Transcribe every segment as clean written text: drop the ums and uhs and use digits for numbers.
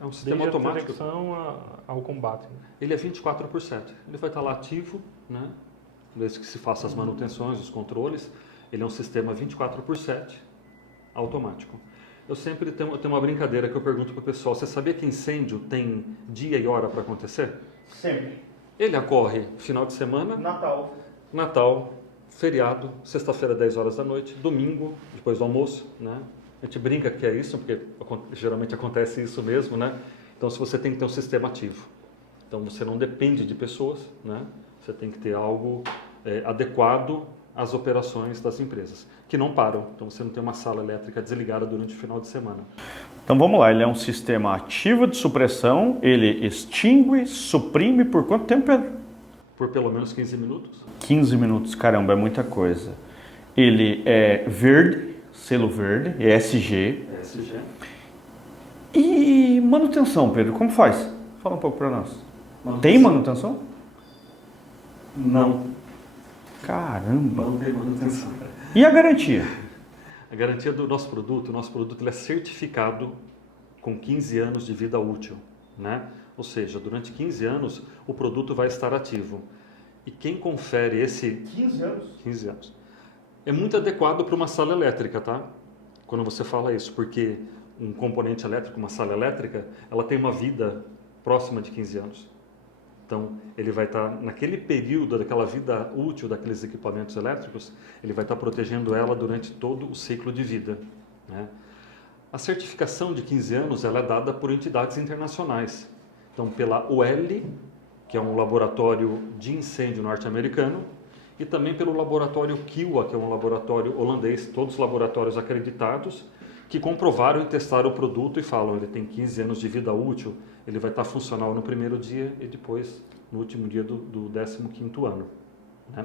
É um sistema desde automático. a detecção ao combate. Né? Ele é 24%. Ele vai estar lá ativo, né? Desde que se faça as manutenções, os controles. Ele é um sistema 24/7 automático. Eu sempre tenho uma brincadeira que eu pergunto para o pessoal: você sabia que incêndio tem dia e hora para acontecer? Sempre. Ele ocorre final de semana, Natal. Natal, feriado, sexta-feira 10 horas da noite, domingo, depois do almoço, né? A gente brinca que é isso, porque geralmente acontece isso mesmo, né? Então, se você tem que ter um sistema ativo. Então, você não depende de pessoas, né? Você tem que ter algo adequado às operações das empresas, que não param. Então, você não tem uma sala elétrica desligada durante o final de semana. Então vamos lá, ele é um sistema ativo de supressão, ele extingue, suprime por quanto tempo, Pedro? Por pelo menos 15 minutos. 15 minutos, caramba, é muita coisa. Ele é verde, selo verde, ESG. ESG. E manutenção, Pedro, como faz? Fala um pouco para nós. Tem manutenção? Não. Caramba. Não tem manutenção. E a garantia? A garantia do nosso produto ele é certificado com 15 anos de vida útil, né? Ou seja, durante 15 anos o produto vai estar ativo. E quem confere esse 15 anos? 15 anos é muito adequado para uma sala elétrica, tá? Quando você fala isso, porque um componente elétrico, uma sala elétrica, ela tem uma vida próxima de 15 anos. Então, ele vai estar, naquele período daquela vida útil daqueles equipamentos elétricos, ele vai estar protegendo ela durante todo o ciclo de vida, né? A certificação de 15 anos ela é dada por entidades internacionais. Então, pela UL, que é um laboratório de incêndio norte-americano, e também pelo laboratório Kiwa, que é um laboratório holandês, todos laboratórios acreditados, que comprovaram e testaram o produto e falam, ele tem 15 anos de vida útil, ele vai estar funcional no primeiro dia e depois no último dia do 15º ano, né?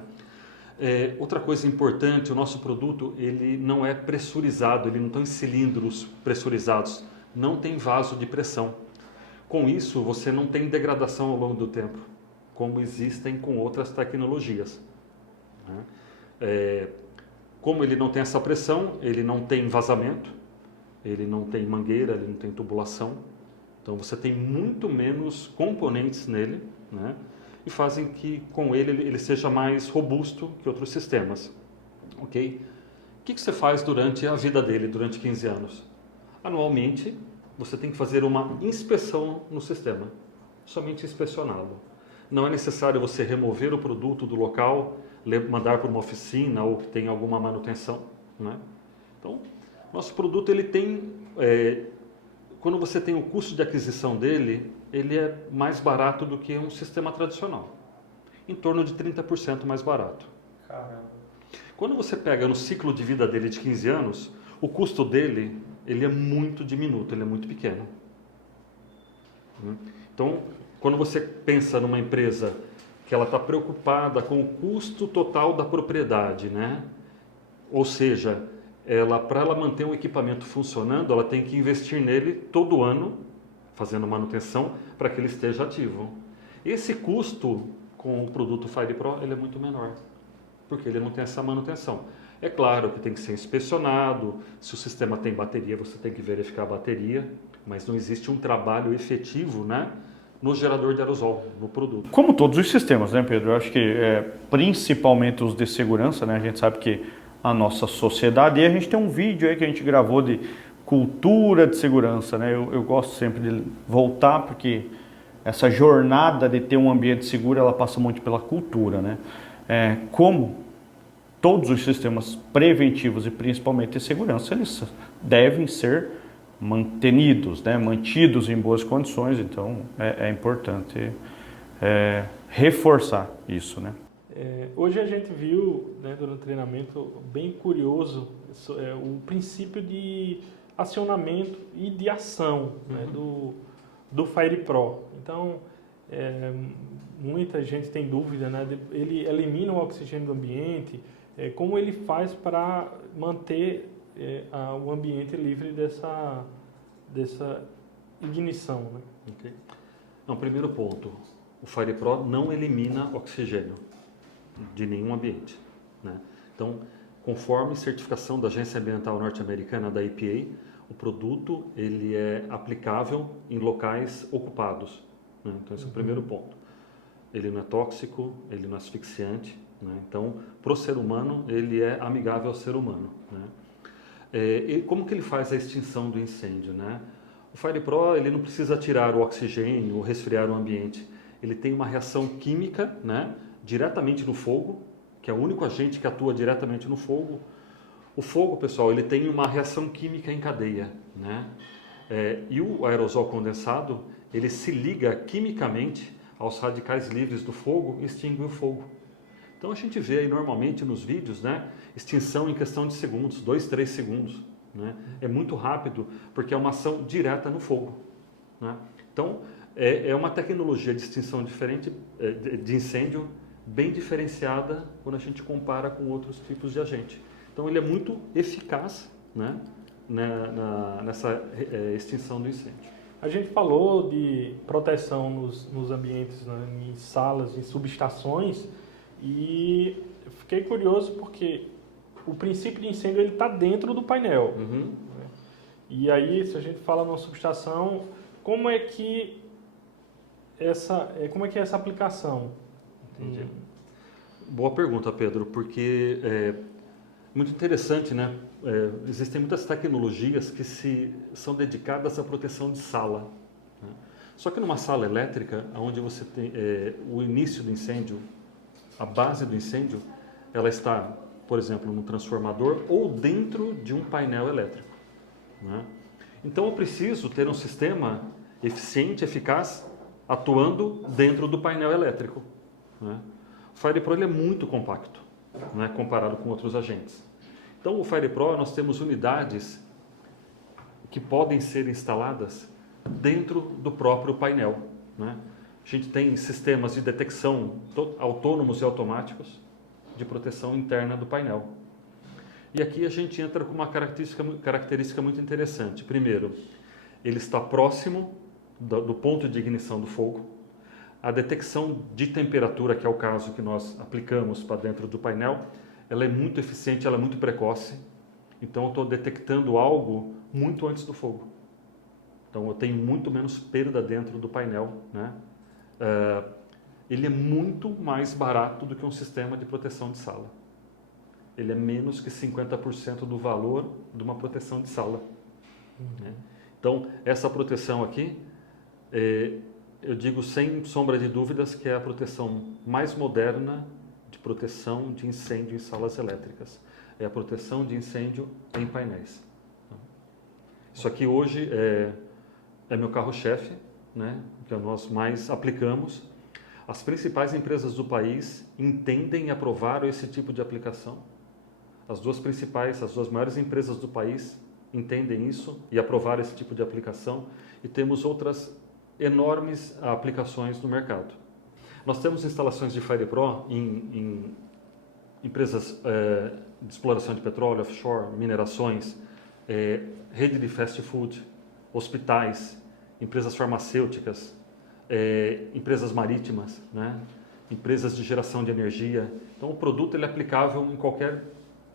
Outra coisa importante, o nosso produto ele não é pressurizado, ele não tem cilindros pressurizados, não tem vaso de pressão. Com isso, você não tem degradação ao longo do tempo, como existem com outras tecnologias, né? Como ele não tem essa pressão, ele não tem vazamento, ele não tem mangueira, ele não tem tubulação. Então você tem muito menos componentes nele, né? E fazem que com ele seja mais robusto que outros sistemas. Ok? O que você faz durante a vida dele, durante 15 anos? Anualmente, você tem que fazer uma inspeção no sistema, somente inspecioná-lo. Não é necessário você remover o produto do local, mandar para uma oficina ou que tenha alguma manutenção, né? Então, nosso produto ele tem, quando você tem o custo de aquisição dele, ele é mais barato do que um sistema tradicional, em torno de 30% mais barato. Caramba. Quando você pega no ciclo de vida dele de 15 anos, o custo dele ele é muito diminuto, ele é muito pequeno. Então, quando você pensa numa empresa que ela está preocupada com o custo total da propriedade, né? Ou seja, para ela manter um equipamento funcionando, ela tem que investir nele todo ano, fazendo manutenção, para que ele esteja ativo. Esse custo com o produto FirePro ele é muito menor, porque ele não tem essa manutenção. É claro que tem que ser inspecionado, se o sistema tem bateria, você tem que verificar a bateria, mas não existe um trabalho efetivo, né, no gerador de aerosol, no produto. Como todos os sistemas, né, Pedro? Eu acho que principalmente os de segurança, né? A gente sabe que a nossa sociedade, e a gente tem um vídeo aí que a gente gravou de cultura de segurança, né? Eu gosto sempre de voltar, porque essa jornada de ter um ambiente seguro, ela passa muito pela cultura, né? Como todos os sistemas preventivos e principalmente de segurança, eles devem ser mantenidos, né? Mantidos em boas condições, então é importante reforçar isso, né? Hoje a gente viu, né, durante o treinamento, bem curioso, o princípio de acionamento e de ação, né, do FirePro. Então, muita gente tem dúvida, né, ele elimina o oxigênio do ambiente, como ele faz para manter o ambiente livre dessa ignição, né? Okay. Então, primeiro ponto, o FirePro não elimina oxigênio de nenhum ambiente, né? Então, conforme certificação da Agência Ambiental Norte-Americana, da EPA, O produto ele é aplicável em locais ocupados, né? Então esse é o primeiro ponto. Ele não é tóxico, ele não é asfixiante, né? Então, para o ser humano, ele é amigável ao ser humano, né? E como que ele faz a extinção do incêndio, né? O FirePro ele não precisa tirar o oxigênio ou resfriar o ambiente. Ele tem uma reação química, né, diretamente no fogo, que é o único agente que atua diretamente no fogo. O fogo, pessoal, ele tem uma reação química em cadeia, né? E o aerosol condensado, ele se liga quimicamente aos radicais livres do fogo e extingue o fogo. Então a gente vê aí normalmente nos vídeos, né, extinção em questão de segundos, 2, 3 segundos, né? É muito rápido porque é uma ação direta no fogo, né? Então é uma tecnologia de extinção diferente, de incêndio bem diferenciada quando a gente compara com outros tipos de agente. Então ele é muito eficaz, né, nessa extinção do incêndio. A gente falou de proteção nos ambientes, né, em salas, em subestações, e fiquei curioso porque o princípio de incêndio ele está dentro do painel. Uhum. Né? E aí, se a gente fala numa subestação, como é que é essa aplicação? Entendi. Boa pergunta, Pedro, porque é muito interessante, né? Existem muitas tecnologias que são dedicadas à proteção de sala, né? Só que numa sala elétrica, onde você tem o início do incêndio, a base do incêndio, ela está, por exemplo, no transformador ou dentro de um painel elétrico, né? Então eu preciso ter um sistema eficiente, eficaz, atuando dentro do painel elétrico, né? O FirePro ele é muito compacto, né, comparado com outros agentes. Então o FirePro nós temos unidades que podem ser instaladas dentro do próprio painel, né? A gente tem sistemas de detecção autônomos e automáticos de proteção interna do painel. E aqui a gente entra com uma característica muito interessante. Primeiro, ele está próximo do ponto de ignição do fogo. A detecção de temperatura, que é o caso que nós aplicamos para dentro do painel, ela é muito eficiente, ela é muito precoce. Então eu estou detectando algo muito antes do fogo. Então eu tenho muito menos perda dentro do painel, né? Ele é muito mais barato do que um sistema de proteção de sala. Ele é menos que 50% do valor de uma proteção de sala, né? Então essa proteção aqui, eu digo sem sombra de dúvidas que é a proteção mais moderna de proteção de incêndio em salas elétricas. É a proteção de incêndio em painéis. Isso aqui hoje é meu carro-chefe, né, que nós mais aplicamos. As principais empresas do país entendem e aprovaram esse tipo de aplicação. As duas maiores empresas do país entendem isso e aprovaram esse tipo de aplicação. E temos outras enormes aplicações no mercado. Nós temos instalações de FirePro em empresas de exploração de petróleo, offshore, minerações, rede de fast food, hospitais, empresas farmacêuticas, empresas marítimas, né? Empresas de geração de energia. Então o produto ele é aplicável em qualquer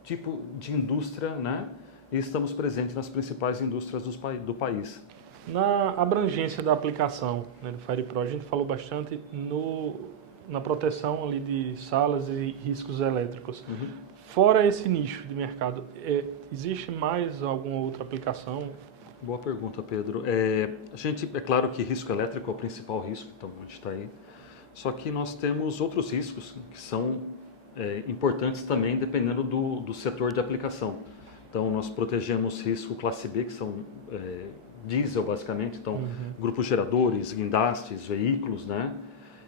tipo de indústria, né? E estamos presentes nas principais indústrias do país. Na abrangência da aplicação, né, do FirePro, a gente falou bastante na proteção ali de salas e riscos elétricos. Uhum. Fora esse nicho de mercado, existe mais alguma outra aplicação? Boa pergunta, Pedro. É claro que risco elétrico é o principal risco, então a gente está aí. Só que nós temos outros riscos que são importantes também, dependendo do setor de aplicação. Então, nós protegemos risco classe B, que são diesel, basicamente. Então, grupos geradores, guindastes, veículos, né?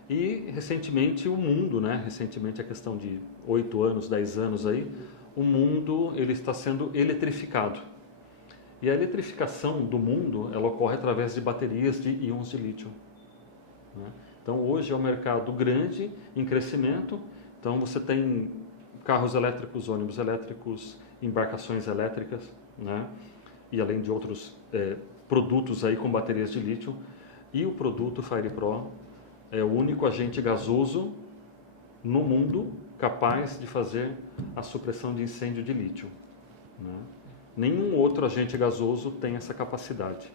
E, recentemente, o mundo, né? Recentemente, a questão de 8 anos, 10 anos aí, o mundo ele está sendo eletrificado. E a eletrificação do mundo, ela ocorre através de baterias de íons de lítio, né? Então, hoje é um mercado grande, em crescimento. Então, você tem carros elétricos, ônibus elétricos, embarcações elétricas, né? E além de outros produtos aí com baterias de lítio. E o produto FirePro é o único agente gasoso no mundo capaz de fazer a supressão de incêndio de lítio, né? Nenhum outro agente gasoso tem essa capacidade.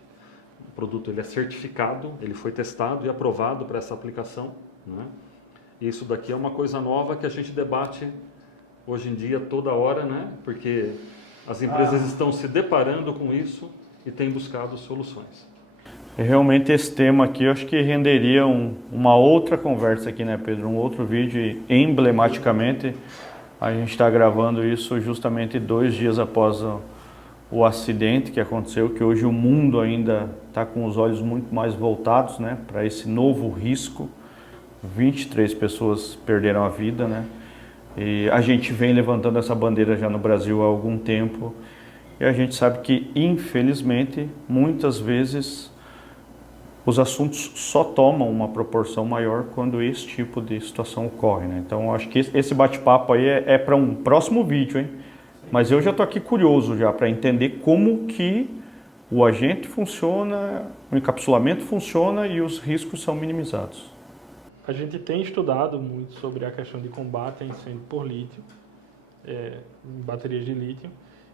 O produto ele é certificado, ele foi testado e aprovado para essa aplicação, né? E isso daqui é uma coisa nova que a gente debate hoje em dia toda hora, né? Porque as empresas estão se deparando com isso e têm buscado soluções. E realmente esse tema aqui eu acho que renderia uma outra conversa aqui, né, Pedro? Um outro vídeo e emblematicamente a gente está gravando isso justamente 2 dias após o acidente que aconteceu, que hoje o mundo ainda está com os olhos muito mais voltados, né, para esse novo risco. 23 pessoas perderam a vida, né? E a gente vem levantando essa bandeira já no Brasil há algum tempo. E a gente sabe que, infelizmente, muitas vezes os assuntos só tomam uma proporção maior quando esse tipo de situação ocorre, né? Então, acho que esse bate-papo aí é para um próximo vídeo, hein? Mas eu já estou aqui curioso já para entender como que o agente funciona, o encapsulamento funciona e os riscos são minimizados. A gente tem estudado muito sobre a questão de combate a incêndio por lítio, em baterias de lítio,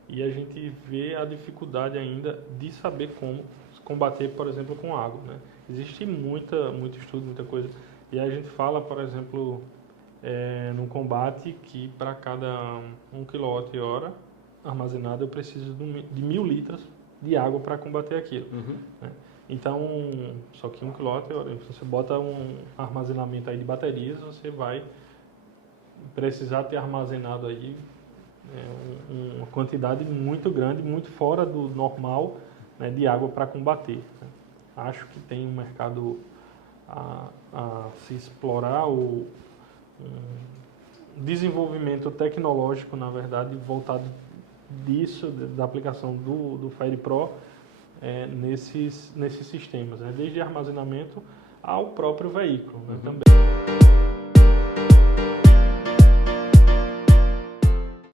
e a gente vê a dificuldade ainda de saber como combater, por exemplo, com água, né? Existe muito estudo, muita coisa, e a gente fala, por exemplo, no combate que para cada 1 kWh armazenado eu preciso de 1000 litros de água para combater aquilo, né? Então, só que 1 kWh, se você bota um armazenamento aí de baterias, você vai precisar ter armazenado aí uma quantidade muito grande, muito fora do normal, né, de água para combater, né? Acho que tem um mercado a se explorar, um desenvolvimento tecnológico, na verdade, voltado disso, da aplicação do FirePro, nesses sistemas, né? Desde armazenamento ao próprio veículo, né? Também.